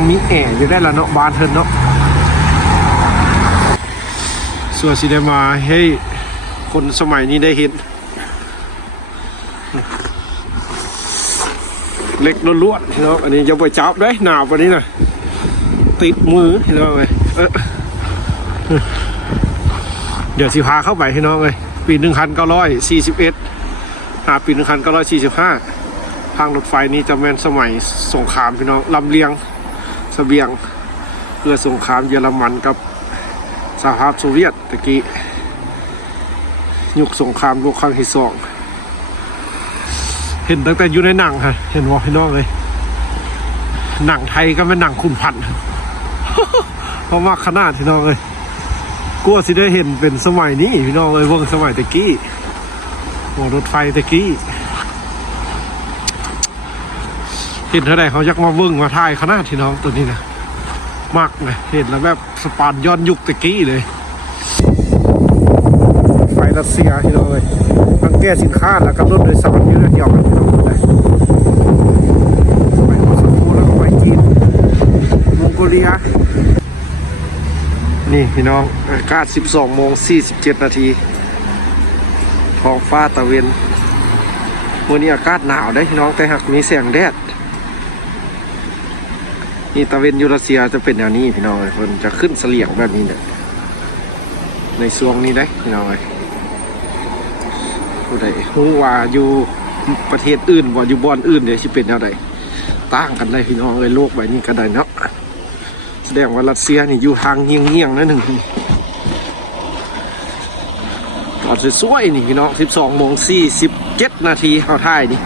ยังมีแอร์อยู่ได้ละเนาะบ้านเพิ่นเนาะส่วนสิได้มาให้คนสมัยนี้ได้เห็นเล็กล้วนๆเนาะอันนี้จะไปจับได้หนาวกว่านี้นะติดมือเนาะเลยเดี๋ยวสิพาเข้าไปให้น้องเลยปี1941ปี 1945ทางรถไฟนี้จะเป็นสมัยสงครามพี่น้องลำเลียงเสบียงเพื่อสงครามเยอรมันกับสหภาพโซเวียตตะกี้ยุคสงครามโลกครั้งที่สองเห็นตั้งแต่อยู่ในหนังค่ะเห็นว่าพี่น้องเลยหนังไทยก็เป็นหนังขุนพันธ์เพราะว่าขนาดพี่น้องเลยกลัวสิได้เห็นเป็นสมัยนี้พี่น้องเลยเบิ่งสมัยตะกี้หัวรถไฟตะกี้เห็นเท่าไหร่เขาอยากมาเบิ่งมาถ่ายขนาดพี่น้องตัวนี้นะมากเลยเห็นแล้วแบบสปานย้อนยุคตะกี้เลยไฟรัสเซียพี่น้องเลยทั้งแก้สินค้าแล้วก็รถโดยสารอยู่ในเดียวกันพี่น้องเลยสมัยมอสโกแล้วก็ไปจีนมองโกเลียนี่พี่น้องอากาศ 12:47 นาทีท้องฟ้าตะเวนวันนี้อากาศหนาวได้พี่น้องแต่หากมีแสงแดดนี่ตะเวนยูรัสเซียจะเป็นอย่างนี้พี่น้องเลยมันจะขึ้นเสลี่ยงแบบนี้เนี่ยในช่วงนี้ได้พี่น้องเลยผู้ใดรู้ว่าอยู่ประเทศอื่นว่าอยู่บอนอื่นเดี๋ยวจะเป็นอย่างไรต่างกันได้พี่น้องเลยโลกใบนี้ก็ได้เนาะแสดงว่ารัสเซียนี่อยู่ทางเงียงๆนั่นหนึ่งตอนสวยๆนี่พี่น้อง 12:47 นาทีเขาถ่ายนี่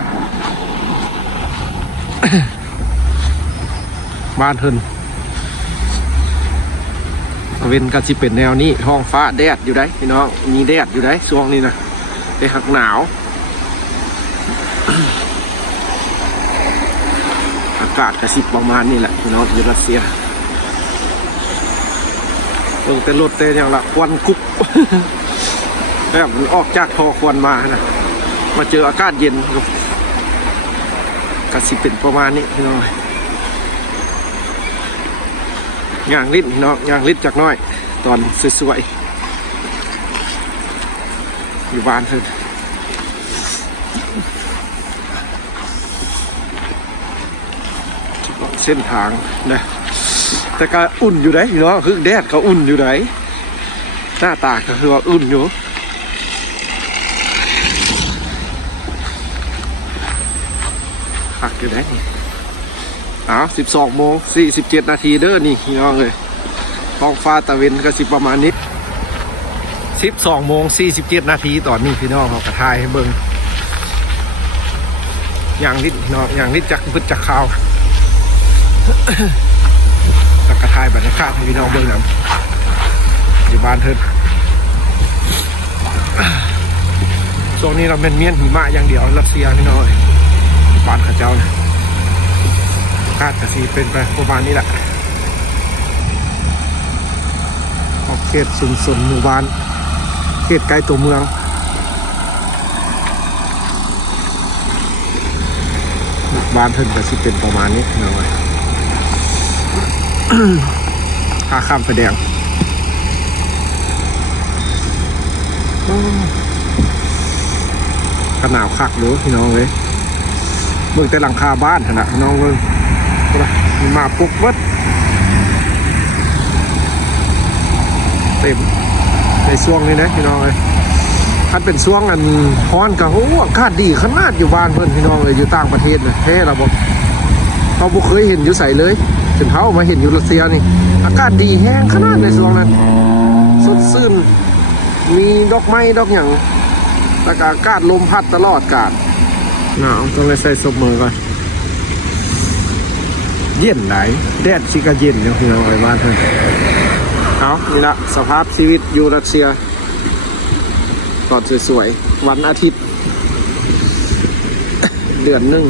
บ้านเทินเว้นกันสิเป็นแนวนี้ท้องฟ้าแดดอยู่ได้พี่น้องมีแดดอยู่ได้ช่วงนี้นะแต่หักหนาวอากาศกระสิบประมาณนี้แหละพี่น้องอยู่รัสเซียแต่รถเตะอย่างละควันกุ๊บแบบมันออกจากท่อควันมานะมาเจออากาศเย็นกระสิเป็นประมาณนี้พี่น้องย่างลิ้นเนาะย่างลิ้นจากน้อยตอนสวยๆอยู่บ้านเถอะเส้นทางนะแต่ก็อุ่นอยู่ได้เนาะคือแดดก็อุ่นอยู่ไหนหน้าตาก็คือว่าอุ่นอยู่หักอยู่ได้12:47 นาทีเด้อนี่พี่น้องเลยท้องฟ้าตะเวนก็สิประมาณนี้12:47 นาทีตอนนี้พี่น้องเขากระทายให้เบิ่งอย่างนิดเนาะอย่างนิดจากพืชจากข้าวแล้วกระทายบรรยากาศให้พี่น้องเบิ่งนำอยู่บ้านเถิดช่วงนี้เราเป็นเมียนหิมะอย่างเดียวรัสเซียพี่น้องบ้านข้าเจ้านะอากาศจะสีเป็นไปประมาณนี้แหละออกเขตชุมชนหมู่บ้านเขตใกล้ตัวเมืองบ้านเพิ่นจะสิเป็นประมาณนี้หน่อยข้าข้ามไฟแดงกระหนาวคักรู้พี่น้องเลยเบิ่งแต่หลังคาบ้านขนาดพี่น้องเบิ่งมาปุ๊บวัดเต็มในช่วงนี้นะพี่น้องเลยถ้าเป็นช่วงอันร้อนก็โอ้อากาศดีขนาดอยู่บ้านเพื่อนพี่น้องเลยอยู่ต่างประเทศเลยเท่ระบบเขาบุเคยเห็นอยู่ใส่เลยจนเขามาเห็นอยู่รัสเซียนี่อากาศดีแห้งขนาดในช่วงนั้นสดชื่นมีดอกไม้ดอกอย่างแล้วก็อากาศลมพัดตลอดกาลหนาวต้องเลยใส่สบมือก่อนเย็นไหนแดดชิกาเย็นเนี่ยพี่น้องไอ้บ้านเพื่อนเอานี่ละสภาพชีวิตอยู่รัสเซียตอนสวยๆวันอาทิตย์ เดือนหนึ่ง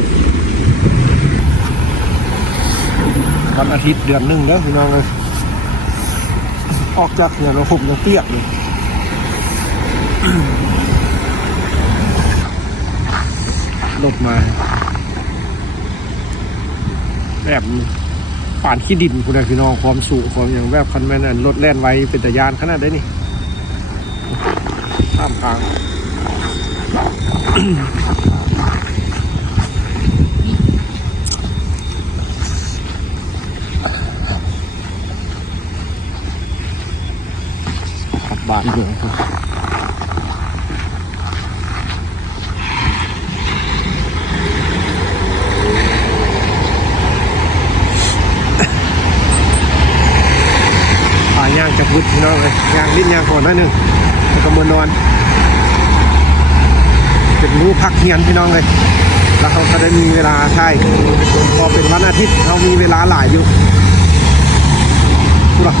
วันอาทิตย์เดือนหนึ่งแล้วพี่น้องเลยออกจากเนี่ยเราผมยังเปียกเลยลงมาแบบ ป่านขี้ดินคุณนายพี่น้องความสูงความอย่างแบบคันแม่นรถแล่นไว้เป็นตะยานขนาดได้นี่ข้ามทางกลับบ้านเมืองย่างจะพุดพี่น้องเลยย่างดิ้นย่างก่อนหน่อยหนึ่งแล้วก็มานอนเป็นมื้อพักเฮียนพี่น้องเลยแล้วเขาก็ได้มีเวลาใช่พอเป็นวันอาทิตย์เขามีเวลาหลายอยู่พูดหรอ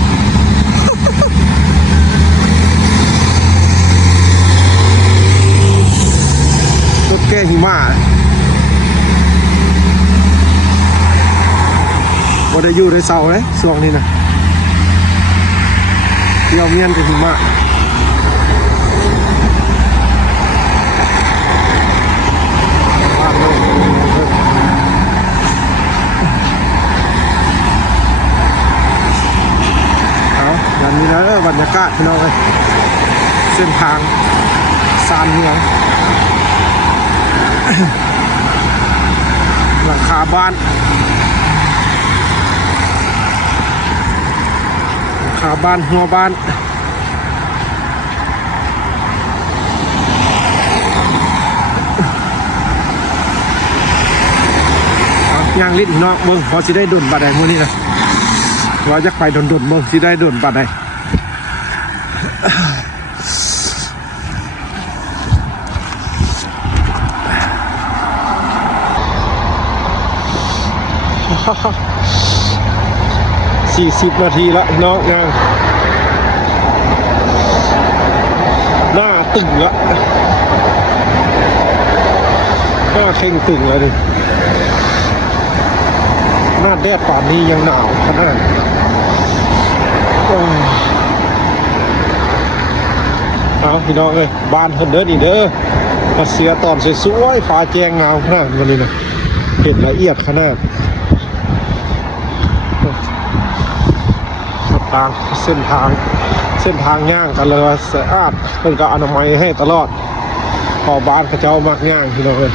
รถแก้หิมะบ่ได้อยู่ในเสาเลยช่วงนี้นะเที่ยวเมียนกับหิมะเอาอย่างนี้นะบรรยากาศพี่น้องเลยเส้นทางซานเมืองหลังคาบ้านบ้านหัวบ้านย่างลิ้นเนาะเบิ่งพอสิได้ดุนบัดใดมื้อนี้นะว่าอยากไปดุนเบิ่งสิได้ดุนบัดใด40 นาทีละน้องย่างหน้าตึงละหน้าเข่งตึงเลยดิหน้าแดดป่านนี้ยังหนาวขนาดเอาพี่น้องเลยบ้านเพิ่นเด้อนี่เด้อมาเสียตอนสวยๆฟ้าแจ้งเงาขนาดวันนี้นะเห็นละเอียดขนาดเส้นทางย่างกันเลยสะอาดเพิ่นก็อนามัยให้ตลอดพอบ้านเขาเจ้ามากย่างพี่น้องเลย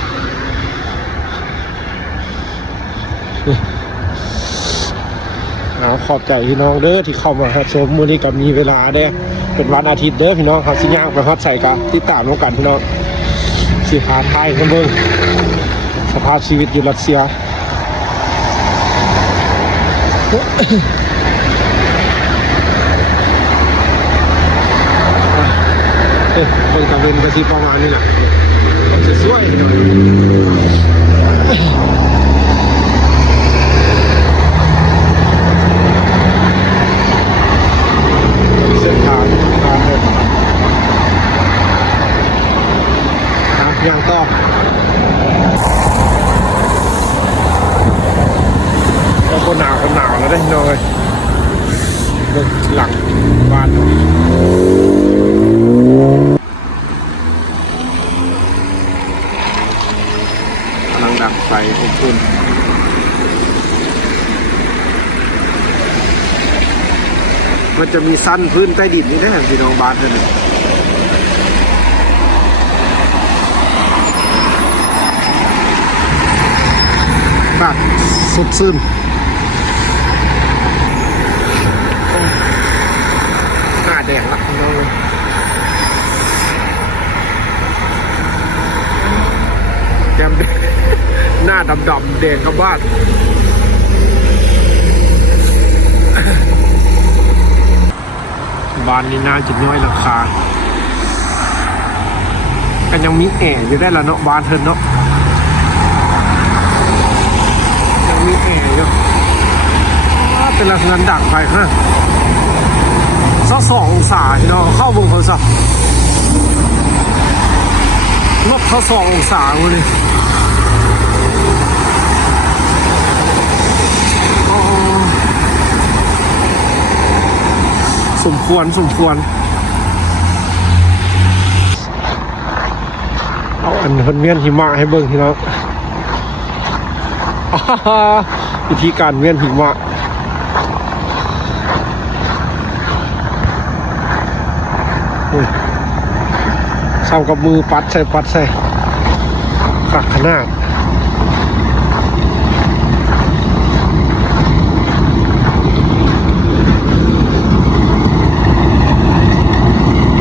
ขอบใจพี่น้องเด้อที่เข้ามาชมมื้อนี้ก็มีเวลาเด้อเป็นวันอาทิตย์เด้อพี่น้องครับสิย่างไปฮอดใส่กันติดตามน้องกันพี่น้องสิหาไทยกันเบิ่งสภาพชีวิตอยู่รัสเซียเบิ่งตะเวนก็สิประมาณนี้แหละมันจะสวยเส้นทางอย่างต่อแล้วก็หนาวแล้วได้น้อยเบิ่งหลังบ้านเนาะดับไฟอบอุ่นมันจะมีสั้นพื้นใต้ดินนี่ได้พี่น้องบ้านเลยแบบสุดซึ้งหน้าแดงละพี่น้องแก้มแดงหน้าดำๆแดงกับบ้านบ้านนี้น่าจะน้อยราคาก็ยังมีแอร์อยู่ได้ละเนาะบ้านเธอเนาะยังมีแอร์อยู่เป็นลักษณะดักไปฮะสัก2 องศาเนาะเข้าบุงเขาสักลบเขา2 องศาเลยสมควรเอาอันเพิ่นเวียนหิมะให้เบิ่งพี่น้องวิธีการเวียนหิมะ ซ้ำกับมือปัดใส่ขักขนาด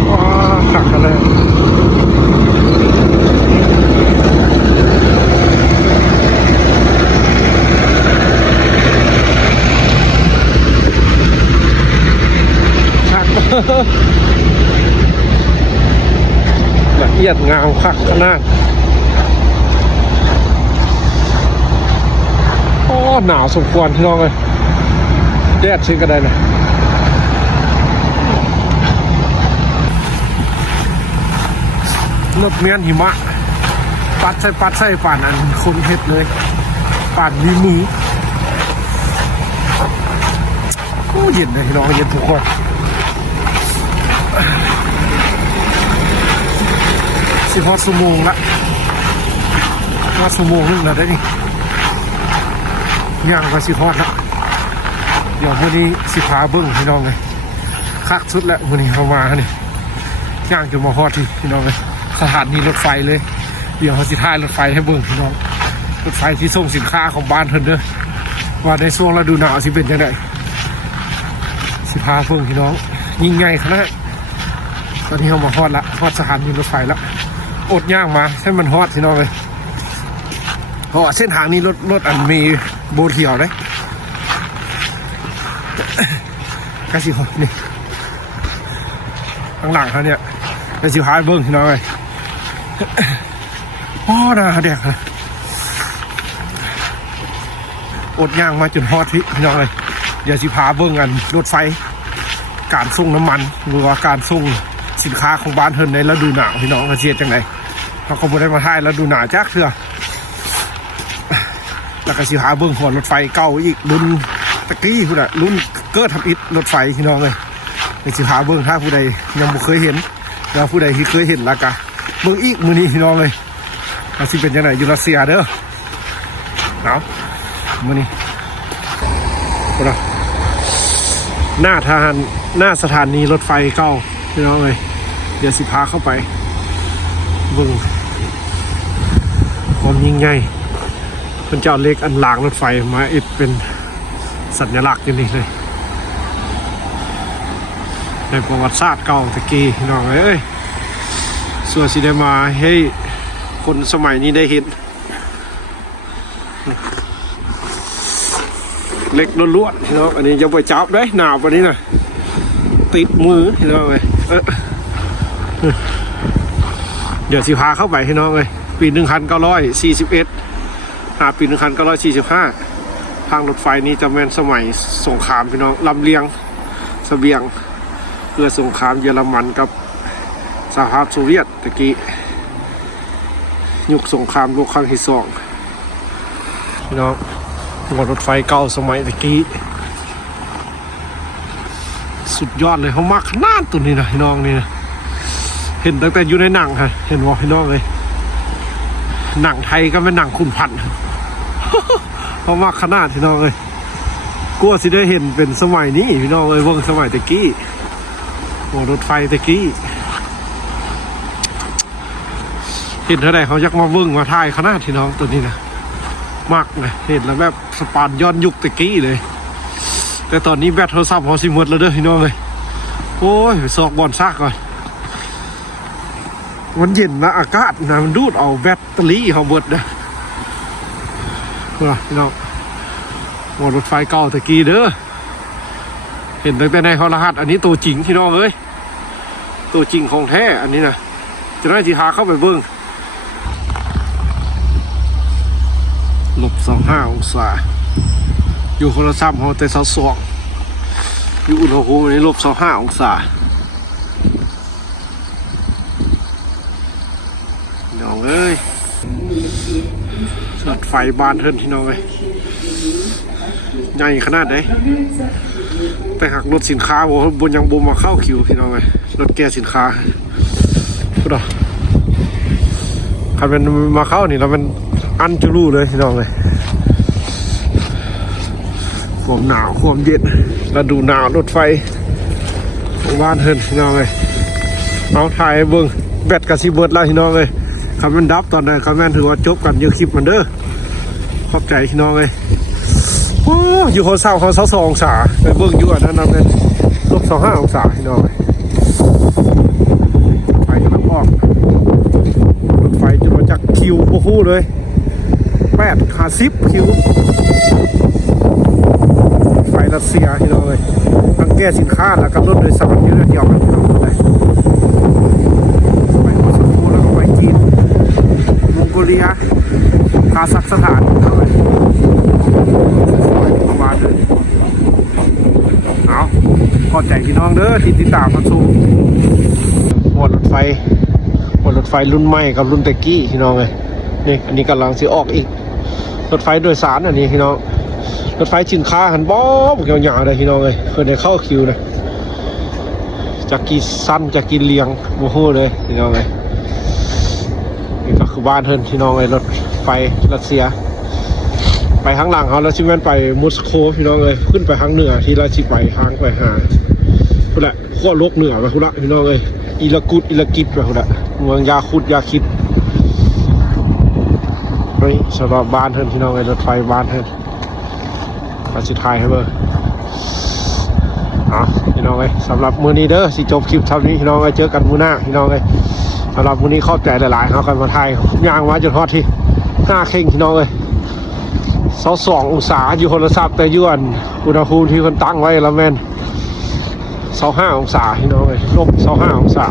ว้าขักขนาดละเอียดงามคักขนาดโอ้หนาวสมควรพี่น้องเลยแดดซื้อก็ได้นะเนื้อเมียนหิมะปัดใส่ป่านอันคนเห็ดเลยป่านมีมือโอ้เย็นเลยพี่น้องเย็นทุกคนพอสมงละว่าสมงนึงแล้วได้นี่ย่างไปสิทอดละเดี๋ยววันนี้สิพาเบิ้งพี่น้องเลยคักสุดแล้ววันนี้เขามาเนี่ยย่างจะมาทอดที่พี่น้องเลยสถานีรถไฟเลยเดี๋ยวเขาสิท่ายรถไฟให้เบิ้งพี่น้องรถไฟที่ส่งสินค้าของบ้านเพิ่นเด้อว่าในช่วงฤดูหนาวสิเป็นยังไงสิพาเบิ้งพี่น้องยิ่งใหญ่ขนาดตอนนี้เขามาทอดละทอดสถานีรถไฟละอดย่างมาให้มันฮอตพี่น้องเลยเพราะเส้นทางนี้รถอันมีโบเทียวได้กระสิฮอตนี่ข้างหลังเขาเนี่ยกระสิพายเบิ้งพี่น้องเลยโอ้น่าเด็กเลยอดย่างมาจนฮอตพี่น้องเลยเดี๋ยวสิพาเบิ้งกันรถไฟการส่งน้ำมันหรือว่าการส่งสินค้าของบ้านเฮิร์นในฤดูหนาวพี่น้องกระเจี๊ยดจังไงเขาก็ไม่ได้มาถ่ายฤดูหนาวจักเถื่อแล้วก็สิหาเบื้องหัวรถไฟเก่าอีกรุ่นตะกี้ผู้ใดรุ่นเกิดทำอิฐรถไฟพี่น้องเลยไปสิหาเบื้องถ้าผู้ใดยังไม่เคยเห็นแล้วผู้ใดที่เคยเห็นแล้วก็เบื้องอีกมือนี้พี่น้องเลยอาสิเป็นยังไงอยู่รัสเซียเด้อเอามือนี้หน้าสถานีรถไฟเก่าพี่น้องเลยเดี๋ยวสิพาเข้าไปเบิ่งความยิ่งใหญ่เป็นเจ้าเล็กอันหลางรถไฟมาอิดเป็นสัญลักษณ์อยู่นี่เลยในประวัติศาสตร์เก่าตะกี้พี่น้องเอ้ยส่วนสิได้มาให้คนสมัยนี้ได้เห็นเล็กล้วนๆพี่น้องอันนี้ยังไปจับได้หนาวกว่านี้นะติดมือพี่น้องเลยเดี๋ยวสิพาเข้าไปพี่น้องเลยปี1941ปี1945ทางรถไฟนี้จะเป็นสมัยสงครามพี่น้องลำเลียงเสบียงเพื่อสงครามเยอรมันกับสหภาพโซเวียตตะกี้ยุคสงครามโลกครั้งที่2พี่น้องรถไฟเก่าสมัยตะกี้สุดยอดเลยเขามากขนาดตัวนี้นะพี่น้องนี่นะเห็นตั้งแต่อยู่ในหนังค่ะเห็นว่าพี่น้องเลยหนังไทยก็เป็นหนังคุณพันธ์เขามากขนาดพี่น้องเลยกลัวสิได้เห็นเป็นสมัยนี้พี่น้องเลยเบิ่งสมัยตะกี้รถไฟตะกี้เห็นเท่าไหร่เขาอยากมาเบิ่งมาถ่ายขนาดพี่น้องตัวนี้นะมากเลยเห็นแล้วแบบสปานย้อนยุคตะกี้เลยแต่ตอนนี้แบตโทรศัพท์เขาสิหมดแล้วเด้อพี่น้องเลยโอ้ยซอกบอลซากก่อนมันเย็นนะอากาศนะมันดูดเอาแบตเตอรี่เขาหมดนะพี่น้องรถไฟเก่าตะกี้เด้อเห็นตั้งแต่ในโทรทัศน์อันนี้ตัวจริงพี่น้องเอ้ยตัวจริงของแท้อันนี้นะจะได้ทีหาเข้าไปเบิ้ง-25 องศาอยู่คนละซ้ำเขาแต่22อยู่อุณหภูมิใน-25 องศาน้องเอ้ยรถไฟบ้านเทินที่น้องเอ้ยใหญ่ขนาดไหนแต่หากรถสินค้าบนยังบุมมาเข้าคิวพี่น้องเอ้ยรถแก่สินค้าพูดอ่ะคันเป็นมาเข้านี่เราเป็นอันจุลูเลยพี่น้องเลยความหนาวความเย็นฤดูหนาวรถไฟของบ้านเฮินพี่น้องเลย เอาถ่ายเบิ่งแบตกับซีเบิร์ดแล้วพี่น้องเลยคำมันดับตอนนั้นคำแม่นถือว่าจบกันเยอะคลิปมันเด้อขอบใจพี่น้องเลยโอ้อยู่คนเศร้าเขา2 องศาไปเบิ่งอยู่อันนั้นเป็น-25 องศาพี่น้องเลยไฟกำลังออกรถไฟจะมาจากคิวโอ้โหเลย8-50 คิวไฟรัสเซียพี่น้องเลยทั้งแก้สินค้าแล้วก็รถโดยสารเยอะเกี่ยวกันพี่น้องเลยไปมอสโกแล้วก็ไปจีนมองโกเลียคาซัคสถานพี่น้องเลยประมาณนี้เอาขอใจพี่น้องเด้อที่ติดตามมาสู่หัวรถไฟรุ่นใหม่กับรุ่นตะกี้พี่น้องเลยนี่อันนี้กำลังสิออกอีกรถไฟโดยสารอันนี้พี่น้องรถไฟสินค้าหันบ๊อบยาวๆเลยพี่น้องเลยเพื่อนได้เข้าคิวนะจากกีสั้นจากกีเลียงโมโหเลยพี่น้องเลยนี่ก็คือบ้านเพื่อนพี่น้องเลยรถไฟรัสเซียไปข้างหลังเขาแล้วชิแมนไปมอสโกพี่น้องเลยขึ้นไปทางเหนือที่ราชิไปทางไปหาคุณละขั้วโลกเหนือไปคุณละพี่น้องเลยอิลากิดไปคุณละเมืองยาคิดนี่สำหรับบ้านเพื่อนพี่น้องเลยรถไฟบ้านเพื่อนมาสุดท้ายให้เบอร์พี่น้องเลยสำหรับมื้อนี้เด้อสิจบคลิปเท่านี้พี่น้องเลยเจอกันมื้อหน้าพี่น้องเลยสำหรับมื้อนี้เข้าใจหลายๆเขากันมาไทยย่างมาจนฮอดที่5 เข่งพี่น้องเลย22 องศาอยู่คนละซับแต่ยวนอุณหภูมิที่คนตั้งไว้แล้วแม่น25 องศาพี่น้องเลยลบ25 องศา